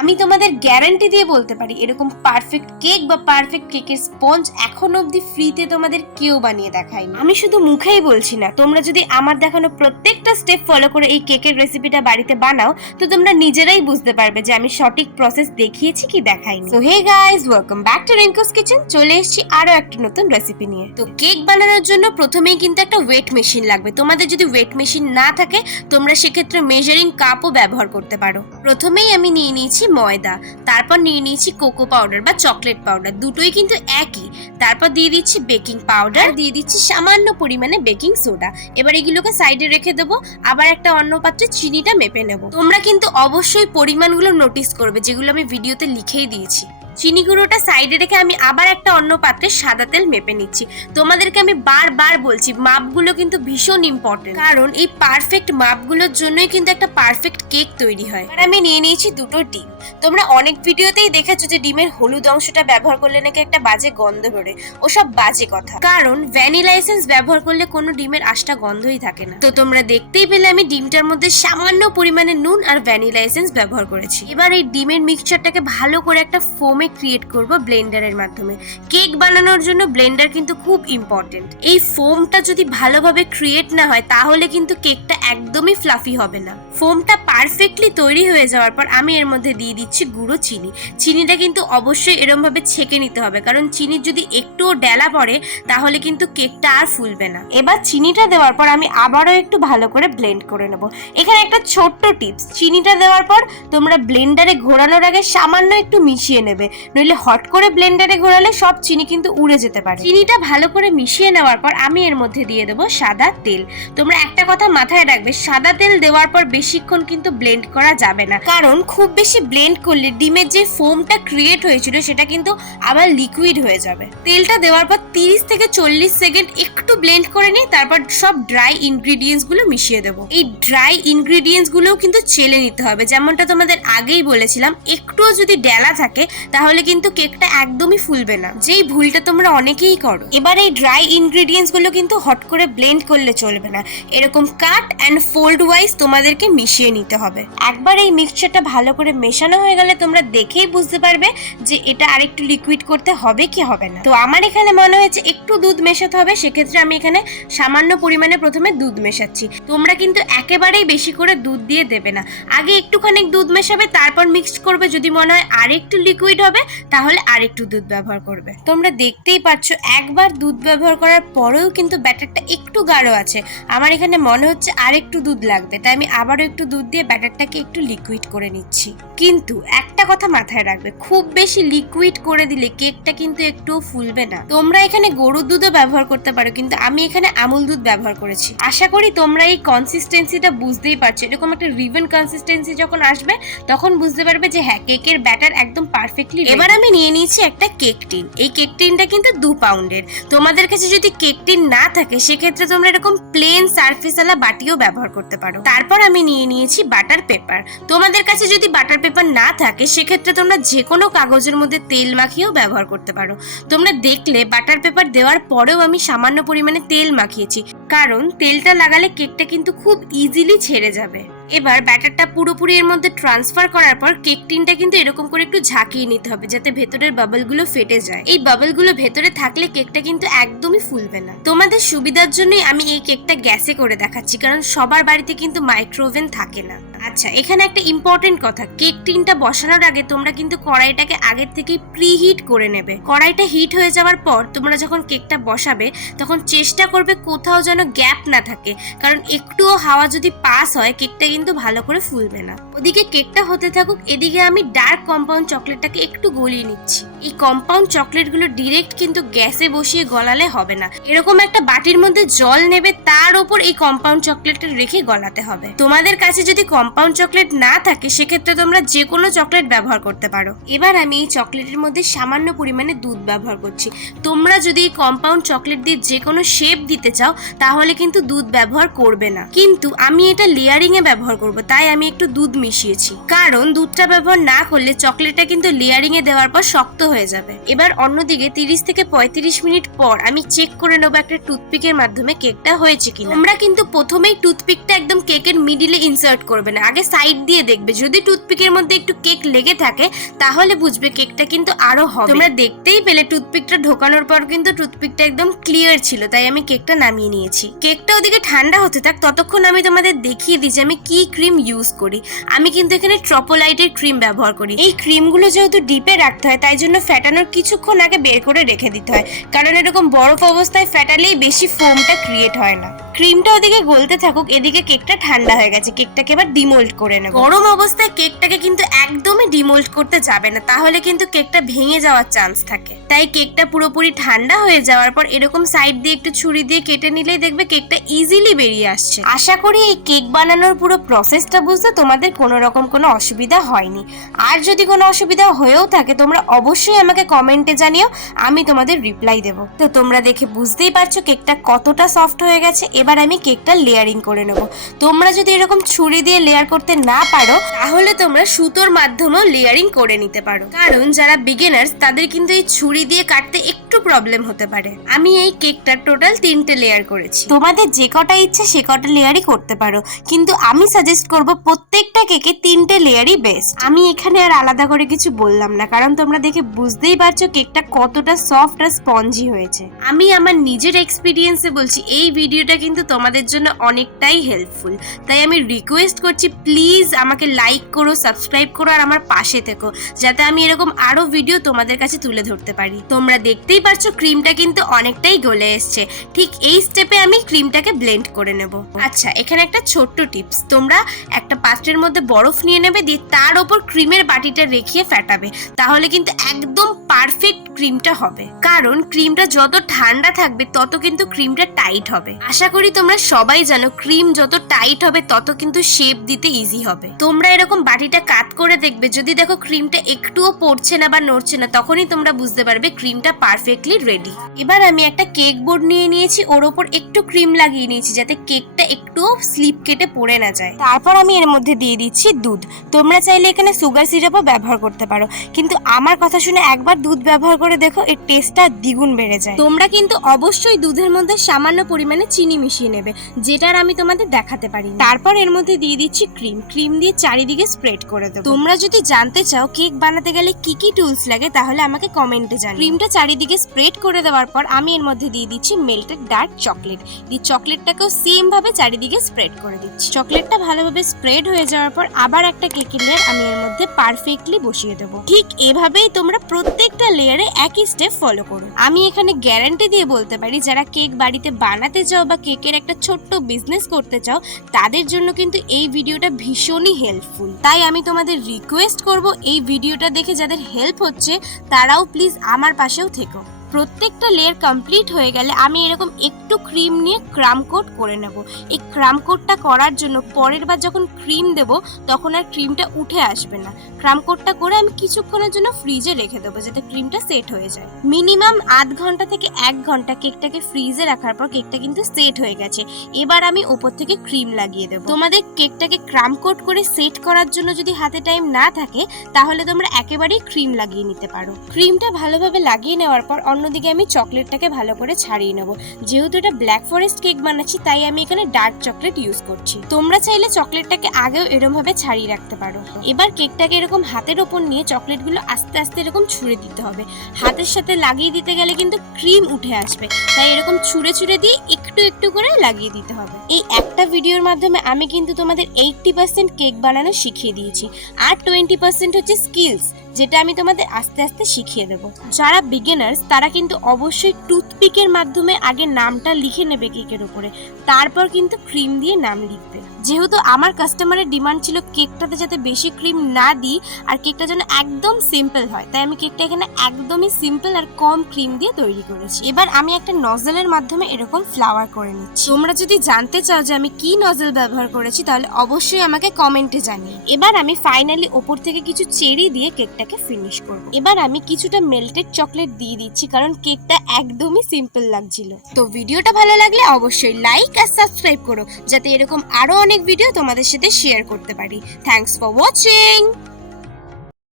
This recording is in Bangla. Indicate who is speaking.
Speaker 1: আমি তোমাদের গ্যারান্টি দিয়ে বলতে পারি, এরকম পারফেক্ট কেক বা পারফেক্ট কেকের স্পঞ্জ এখন অবধি ফ্রিতে তোমাদের কেউ বানিয়ে দেখায়নি। আমি শুধু মুখেই বলছি না, তোমরা যদি আমার দেখানো প্রত্যেকটা স্টেপ ফলো করে এই কেকের রেসিপিটা বাড়িতে বানাও, তো তোমরা নিজেরাই বুঝতে পারবে যে আমি সঠিক প্রসেস দেখিয়েছি কি দেখাইনি so hey guys welcome back to Rinku's kitchen চলে এসেছি আরও একটা নতুন রেসিপি নিয়ে। তো কেক বানানোর জন্য প্রথমেই কিন্তু একটা ওয়েট মেশিন লাগবে। তোমাদের যদি ওয়েট মেশিন না থাকে, তোমরা সেক্ষেত্রে মেজারিং কাপও ব্যবহার করতে পারো। প্রথমেই আমি নিয়ে নিয়েছি ময়দা, তারপর নিয়ে নিয়েছি কোকো পাউডার বা চকলেট পাউডার, দুটোই কিন্তু একই। তারপর দিয়ে দিচ্ছি বেকিং পাউডার, দিয়ে দিচ্ছি সামান্য পরিমাণে বেকিং সোডা। এবার এগুলোকে সাইডে রেখে দেবো, আবার একটা অন্য পাত্রে চিনিটা মেপে নেব। তোমরা কিন্তু অবশ্যই পরিমাণগুলো নোটিস করবে, যেগুলো আমি ভিডিওতে লিখেই দিয়েছি। চিনি গুঁড়োটা সাইডে রেখে আমি আবার একটা অন্য পাত্রে সাদা তেল মেপে নিচ্ছি। তোমাদেরকে আমি বারবার বলছি, মাপগুলো কিন্তু ভীষণ ইম্পর্টেন্ট কারণ এই পারফেক্ট মাপগুলোর জন্যই কিন্তু একটা পারফেক্ট কেক তৈরি হয়। আর আমি নিয়ে নিয়েছি দুটো ডিম। তোমরা অনেক ভিডিওতেই দেখেছ যে ডিমের হলুদ অংশটা ব্যবহার করলে নাকি একটা বাজে গন্ধ বেরোয়। ওসব বাজে কথা। কারণ ভ্যানিলা এসেন্স ব্যবহার করলে কোনো ডিমের আশটা গন্ধই থাকে না। তো তোমরা দেখতেই পেলে আমি ডিমটার মধ্যে সামান্য পরিমাণে নুন আর ভ্যানিলা এসেন্স ব্যবহার করেছি। এবার এই ডিমের মিক্সচারটাকে ভালো করে একটা ফোমে ক্রিয়েট করব ব্লেন্ডারের মাধ্যমে। কেক বানানোর জন্য ব্লেন্ডার কিন্তু খুব ইম্পর্টেন্ট এই ফোমটা যদি ভালোভাবে ক্রিয়েট না হয়, তাহলে কিন্তু কেকটা একদমই ফ্লাফি হবে না। ফোমটা পারফেক্টলি তৈরি হয়ে যাওয়ার পর আমি এর মধ্যে দিয়ে দিচ্ছি গুঁড়ো চিনি। চিনিটা কিন্তু অবশ্যই এরমভাবে ছেঁকে নিতে হবে, কারণ চিনির যদি একটুও ডেলা পড়ে, তাহলে কিন্তু কেকটা আর ফুলবে না। এবার চিনিটা দেওয়ার পর আমি আবারও একটু ভালো করে ব্লেন্ড করে নেব। এখানে একটা ছোট্ট টিপস চিনিটা দেওয়ার পর তোমরা ব্লেন্ডারে ঘোরানোর আগে সামান্য একটু মিশিয়ে নেবে। নইলে হট করে ব্লেন্ডারে ঘোরালে সব চিনি কিন্তু উড়ে যেতে পারে। চিনিটা ভালো করে মিশিয়ে নেওয়ার পর আমি এর মধ্যে দিয়ে দেবো সাদা তেল। তোমরা একটা কথা মাথায় রাখবে, সাদা তেল দেওয়ার পর বেশিক্ষণ কিন্তু ব্লেন্ড করা যাবে না। কারণ খুব বেশি ব্লেন্ড করলে ডিমের যে ফোমটা ক্রিয়েট হয়েছিল সেটা কিন্তু আবার লিকুইড হয়ে যাবে। তেলটা দেওয়ার পর তিরিশ থেকে চল্লিশ সেকেন্ড একটু ব্লেন্ড করে নিই তারপর সব ড্রাই ইনগ্রিডিয়েন্টসগুলো মিশিয়ে দেবো। এই ড্রাই ইনগ্রিডিয়েন্টস গুলোও কিন্তু চেলে নিতে হবে। যেমনটা তোমাদের আগেই বলেছিলাম, একটুও যদি ডেলা থাকে তাহলে কিন্তু কেকটা একদমই ফুলবে না। যেই ভুলটা তোমরা অনেকেই করো। এবার এই ড্রাই ইনগ্রিডিয়েন্টসগুলো কিন্তু হট করে ব্লেন্ড করলে চলবে না। এরকম কাট অ্যান্ড ফোল্ড ওয়াইজ তোমাদেরকে মিশিয়ে নিতে হবে। একবার এই মিক্সচারটা ভালো করে মেশানো হয়ে গেলে তোমরা দেখেই বুঝতে পারবে যে এটা আরেকটু লিকুইড করতে হবে কি হবে না। তো আমার এখানে মনে হয়েছে একটু দুধ মেশাতে হবে, সেক্ষেত্রে আমি এখানে সামান্য পরিমাণে প্রথমে দুধ মেশাচ্ছি। তোমরা কিন্তু একেবারেই বেশি করে দুধ দিয়ে দেবে না। আগে একটুখানি দুধ মেশাবে, তারপর মিক্সড করবে যদি মনে হয় আরেকটু লিকুইড হবে তাহলে আরেকটু দুধ ব্যবহার করবে। তোমরা দেখতেই পাচ্ছ, একবার দুধ ব্যবহার করার পরেও কিন্তু ব্যাটারটা একটু গাঢ় আছে। আমার এখানে মনে হচ্ছে আরেকটু দুধ লাগবে, তাই আমি আবারও একটু দুধ দিয়ে ব্যাটারটাকে একটু লিকুইড করে নিচ্ছি। কিন্তু একটা কথা মাথায় রাখবে, খুব বেশি লিকুইড করে দিলে কেকটা কিন্তু একটুও ফুলবে না। তোমরা এখানে গরুর দুধও ব্যবহার করতে পারো, কিন্তু আমি এখানে আমুল দুধ ব্যবহার করেছি। আশা করি তোমরা এই কনসিস্টেন্সিটা বুঝতেই পারছ। এরকম একটা রিভেন কনসিস্টেন্সি যখন আসবে, তখন বুঝতে পারবে যে হ্যাঁ কেকের ব্যাটার একদম পারফেক্টলি এবার আমি নিয়ে নিয়েছি একটা কেক টিন এই কেক টিনটা কিন্তু দু পাউন্ডের তোমাদের কাছে যদি কেক টিন না থাকে সেক্ষেত্রে তোমরা এরকম প্লেন সার্ফেসওয়ালা বাটিও ব্যবহার করতে পারো। তারপর আমি নিয়ে নিয়েছি বাটার পেপার তোমাদের কাছে যদি বাটার পেপার না থাকে সেক্ষেত্রে তোমরা যে কোনো কাগজের মধ্যে তেল মাখিয়েও ব্যবহার করতে পারো। তোমরা দেখলে বাটার পেপার দেওয়ার পরেও আমি সামান্য পরিমাণে তেল মাখিয়েছি। কারণ তেলটা লাগালে কেকটা কিন্তু খুব ইজিলি ছেড়ে যাবে। এবার ব্যাটারটা পুরোপুরি এর মধ্যে ট্রান্সফার করার পর কেক টিনটা কিন্তু এরকম করে একটু ঝাঁকিয়ে নিতে হবে যাতে ভেতরের বাবলগুলো ফেটে যায়। এই বাবলগুলো ভেতরে থাকলে কেকটা কিন্তু একদমই ফুলবে না। তোমাদের সুবিধার জন্যই আমি এই কেকটা গ্যাসে করে দেখাচ্ছি, কারণ সবার বাড়িতে কিন্তু মাইক্রোওভেন থাকে না। আচ্ছা এখানে একটা ইম্পর্টেন্ট কথা, কেক টিনটা বসানোর আগে তোমরা কিন্তু কড়াইটাকে আগের থেকেই প্রিহিট করে নেবে। কড়াইটা হিট হয়ে যাওয়ার পর তোমরা যখন কেকটা বসাবে, তখন চেষ্টা করবে কোথাও যেন গ্যাপ না থাকে। কারণ একটুও হাওয়া যদি পাস হয়, কেকটা কিন্তু ভালো করে ফুলবে না। ওদিকে কেকটা হতে থাকুক, এদিকে আমি ডার্ক কম্পাউন্ড চকলেটটাকে একটু গলিয়ে নিচ্ছি। এই কম্পাউন্ড চকলেটগুলো ডিরেক্ট কিন্তু গ্যাসে বসিয়ে গলালে হবে না। এরকম একটা বাটির মধ্যে জল নেবে, তার ওপর এই কম্পাউন্ড চকলেটটা রেখে গলাতে হবে। তোমাদের কাছে যদি কম্পাউন্ড চকলেট না থাকে, সেক্ষেত্রে তোমরা যে কোনো চকলেট ব্যবহার করতে পারো। এবার আমি এই চকলেটের মধ্যে সামান্য পরিমাণে দুধ ব্যবহার করছি। তোমরা যদি এই কম্পাউন্ড চকলেট দিয়ে যে কোনো শেপ দিতে চাও তাহলে তাহলে কিন্তু দুধ ব্যবহার করবে না। কিন্তু আমি এটা লেয়ারিং এ ব্যবহার করব, তাই আমি একটু দুধ মিশিয়েছি। কারণ দুধটা ব্যবহার না করলে চকলেটটা কিন্তু লেয়ারিং এ দেওয়ার পর শক্ত হয়ে যাবে। এবার অন্যদিকে তিরিশ থেকে পঁয়ত্রিশ মিনিট পর আমি চেক করে নেব একটা টুথপিকের মাধ্যমে কেকটা হয়েছে কিনা। তোমরা কিন্তু প্রথমেই টুথপিকটা একদম কেকের মিডিলে ইনসার্ট করবে না। আগে সাইড দিয়ে দেখবে। যদি টুথপিকের মধ্যে একটু কেক লেগে থাকে, তাহলে বুঝবে কেকটা কিন্তু আরও হবে। তোমরা দেখতেই পেলে টুথপিকটা ঢোকানোর পর কিন্তু টুথপিকটা একদম ক্লিয়ার ছিল, তাই আমি কেকটা নামিয়ে নিয়েছি। কেকটা ওদিকে ঠান্ডা হতে থাক, ততক্ষণ আমি তোমাদের দেখিয়ে দিই যে আমি কি ক্রিম ইউজ করি। আমি কিন্তু এখানে ট্রপোলাইটের ক্রিম ব্যবহার করি। এই ক্রিমগুলো যেহেতু ডিপে রাখতে হয়, তাই জন্য ফ্যাটানোর কিছুক্ষণ আগে বের করে রেখে দিতে হয়। কারণ এরকম বরফ অবস্থায় ফ্যাটালেই বেশি ফোমটা ক্রিয়েট হয় না। ক্রিমটা ওদিকে গলতে থাকুক, এদিকে কেকটা ঠান্ডা হয়ে গেছে। কেকটাকে এবার ডিমোল্ড করে নেব। গরম অবস্থায় কেকটাকে কিন্তু একদমই ডিমোল্ড করতে যাবে না, তাহলে কিন্তু কেকটা ভেঙে যাওয়ার চান্স থাকে। তাই কেকটা পুরোপুরি ঠান্ডা হয়ে যাওয়ার পর এরকম সাইড দিয়ে একটু ছুরি দিয়ে কেটে নিলেই দেখবে কেকটা ইজিলি বেরিয়ে আসছে। আশা করি এই কেক বানানোর পুরো প্রসেসটা বুঝতে তোমাদের কোনো রকম কোনো অসুবিধা হয়নি। আর যদি কোনো অসুবিধা হয়েও থাকে, তোমরা অবশ্যই আমাকে কমেন্টে জানিও, আমি তোমাদের রিপ্লাই দেবো। তো তোমরা দেখে বুঝতেই পারছ কেকটা কতটা সফট হয়ে গেছে, এবার আমি কেকটা লেয়ারিং করে নেব। তোমরা যদি এরকম ছুরি দিয়ে লেয়ার করতে না পারো, তাহলে তোমরা সুতোর মাধ্যমেও লেয়ারিং করে নিতে পারো। কারণ যারা বিগিনার্স তাদের কিন্তু এই ছুরি দিয়ে কাটতে একটু প্রবলেম হতে পারে। আমি এই কেকটা টোটাল তিনটে লেয়ার করেছি। তোমাদের যে কটা ইচ্ছে সে কটা লেয়ারই করতে পারো। কিন্তু আমি সাজেস্ট করব প্রত্যেকটা কেকে তিনটে লেয়ারই বেস্ট আমি এখানে আর আলাদা করে কিছু বললাম না, কারণ তোমরা দেখে বুঝতেই পারছ কেকটা কতটা সফট আর স্পঞ্জি হয়েছে। আমি আমার নিজের এক্সপিরিয়েন্সে বলছি, এই ভিডিওটা কিন্তু তোমাদের জন্য অনেকটাই হেল্পফুল তাই আমি রিকোয়েস্ট করছি প্লিজ আমাকে লাইক করো সাবস্ক্রাইব করো আর আমার পাশে থেকো, যাতে আমি এরকম আরও ভিডিও তোমাদের কাছে তুলে ধরতে পারি। তোমরা দেখতেই পারছ ক্রিমটা কিন্তু অনেকটাই গলে এসছে। ঠিক এই স্টেপে আমি ক্রিমটাকে ব্লেন্ড করে নেব। আচ্ছা এখানে একটা ছোট্ট টিপস। তোমরা একটা পাত্রের মধ্যে বরফ নিয়ে নেবে, দিয়ে তার ওপর ক্রিমের বাটিটা রেখে ফেটাবে। তাহলে কিন্তু একদম পারফেক্ট ক্রিমটা হবে। কারণ ক্রিমটা যত ঠান্ডা থাকবে, তত কিন্তু ক্রিমটা টাইট হবে। আশা করি তোমরা সবাই জানো ক্রিম যত টাইট হবে, তত কিন্তু শেপ দিতে ইজি হবে। তোমরা এরকম বাটিটা কাট করে দেখবে, যদি দেখো ক্রিমটা একটুও পড়ছে না বা নড়ছে না, তখনই তোমরা বুঝতে পারবে ক্রিমটা পারফেক্টলি রেডি এবার আমি একটা কেক বোর্ড নিয়ে নিয়েছি, ওর ওপর একটু ক্রিম লাগিয়ে নিয়েছি, যাতে কেকটা একটুও স্লিপ কেটে পড়ে না যায়। তারপর আমি এর মধ্যে দিয়ে দিচ্ছি দুধ। তোমরা চাইলে এখানে সুগার সিরাপও ব্যবহার করতে পারো। কিন্তু আমার কথা শুনে একবার দুধ ব্যবহার করে দেখো এর টেস্টটা দ্বিগুণ বেড়ে যায়। তোমরা কিন্তু অবশ্যই দুধের মধ্যে সামান্য পরিমাণে চিনি মিশিয়ে নেবে যেটার আমি তোমাদের দেখাতে পারি তারপর এর মধ্যে দিয়ে দিচ্ছি ক্রিম। ক্রিম দিয়ে চারিদিকে স্প্রেড করে দেবো। তোমরা যদি জানতে চাও কেক বানাতে গেলে কি কি টুলস লাগে তাহলে আমাকে কমেন্টে জানাও। ক্রিমটা চারিদিকে স্প্রেড করে দেওয়ার পর আমি এর মধ্যে দিয়ে দিচ্ছি মেল্টেড ডার্ক চকলেট দিয়ে চকলেটটাকেও সেম ভাবে চারিদিকে স্প্রেড করে দিচ্ছি। চকলেটটা ভালোভাবে স্প্রেড হয়ে যাওয়ার পর আবার একটা কেকের লেয়ার আমি এর মধ্যে পারফেক্টলি বসিয়ে দেবো। ঠিক এভাবেই তোমরা প্রত্যেকটা লেয়ারে একই স্টেপ ফলো করো আমি এখানে গ্যারান্টি দিয়ে বলতে পারি, যারা কেক বাড়িতে বানাতে চাও বা কেকের একটা ছোট্ট বিজনেস করতে চাও, তাদের জন্য কিন্তু এই ভিডিওটা ভীষণই হেল্পফুল তাই আমি তোমাদের রিকোয়েস্ট করব, এই ভিডিওটা দেখে যাদের হেল্প হচ্ছে, তারাও প্লিজ আমার পাশেও থেকো। প্রত্যেকটা লেয়ার কমপ্লিট হয়ে গেলে আমি এরকম একটু ক্রিম নিয়ে ক্রাম কোট করে নেব। এই ক্রাম কোটটা করার জন্য পরের বার যখন ক্রিম দেব, তখন আর ক্রিমটা উঠে আসবে না। ক্রাম কোটটা করে আমি কিছুক্ষণের জন্য ফ্রিজে রেখে দেবো যাতে ক্রিমটা সেট হয়ে যায়। মিনিমাম আধ ঘণ্টা থেকে এক ঘণ্টা কেকটাকে ফ্রিজে রাখার পর কেকটা কিন্তু সেট হয়ে গেছে। এবার আমি ওপর থেকে ক্রিম লাগিয়ে দেবো। তোমাদের কেকটাকে ক্রাম কোট করে সেট করার জন্য যদি হাতে টাইম না থাকে, তাহলে তোমরা একেবারেই ক্রিম লাগিয়ে নিতে পারো। ক্রিমটা ভালোভাবে লাগিয়ে নেওয়ার পর অন্যদিকে আমি চকলেটটাকে ভালো করে ছাড়িয়ে নেব। যেহেতু এটা ব্ল্যাক ফরেস্ট কেক বানাচ্ছি, তাই আমি এখানে ডার্ক চকলেট ইউজ করছি। তোমরা চাইলে চকলেটটাকে আগেও এরকম ভাবে ছাড়িয়ে রাখতে পারো। এবার কেকটাকে এরকম হাতের ওপর নিয়ে চকলেটগুলো আস্তে আস্তে এরকম ছুঁড়ে দিতে হবে। হাতের সাথে লাগিয়ে দিতে গেলে কিন্তু ক্রিম উঠে আসবে। তাই এরকম ছুঁড়ে ছুঁড়ে দিয়ে একটু একটু করে লাগিয়ে দিতে হবে। এই একটা ভিডিওর মাধ্যমে আমি কিন্তু তোমাদের এইটটি পার্সেন্ট কেক বানানো শিখিয়ে দিয়েছি। আর টোয়েন্টি পার্সেন্ট হচ্ছে স্কিলস যেটা আমি তোমাদের আস্তে আস্তে শিখিয়ে দেবো। যারা বিগিনার্স তারা কিন্তু অবশ্যই টুথপিকের মাধ্যমে আগে নামটা লিখে নেবে কেকের উপরে। তারপর কিন্তু ক্রিম দিয়ে নাম লিখবে। যেহেতু আমার কাস্টমারের ডিমান্ড ছিল কেকটাতে যাতে বেশি ক্রিম না দিই, আর কেকটা যেন একদম সিম্পল হয়, তাই আমি কেকটা এখানে একদমই সিম্পল আর কম ক্রিম দিয়ে তৈরি করেছি। এবার আমি একটা নজলের মাধ্যমে এরকম ফ্লাওয়ার করে নিচ্ছি। তোমরা যদি জানতে চাও যে আমি কি নজল ব্যবহার করেছি, তাহলে অবশ্যই আমাকে কমেন্টে জানিয়ে এবার আমি ফাইনালি ওপর থেকে কিছু চেরি দিয়ে কেকটাকে ফিনিশ করব। এবার আমি কিছুটা মেল্টেড চকলেট দিয়ে দিচ্ছি, কারণ কেকটা একদমই সিম্পল লাগছিল। তো ভিডিওটা ভালো লাগলে অবশ্যই লাইক আর সাবস্ক্রাইব করো, যাতে এরকম আরও অনেক ভিডিও তোমাদের সাথে শেয়ার করতে পারি। Thanks for watching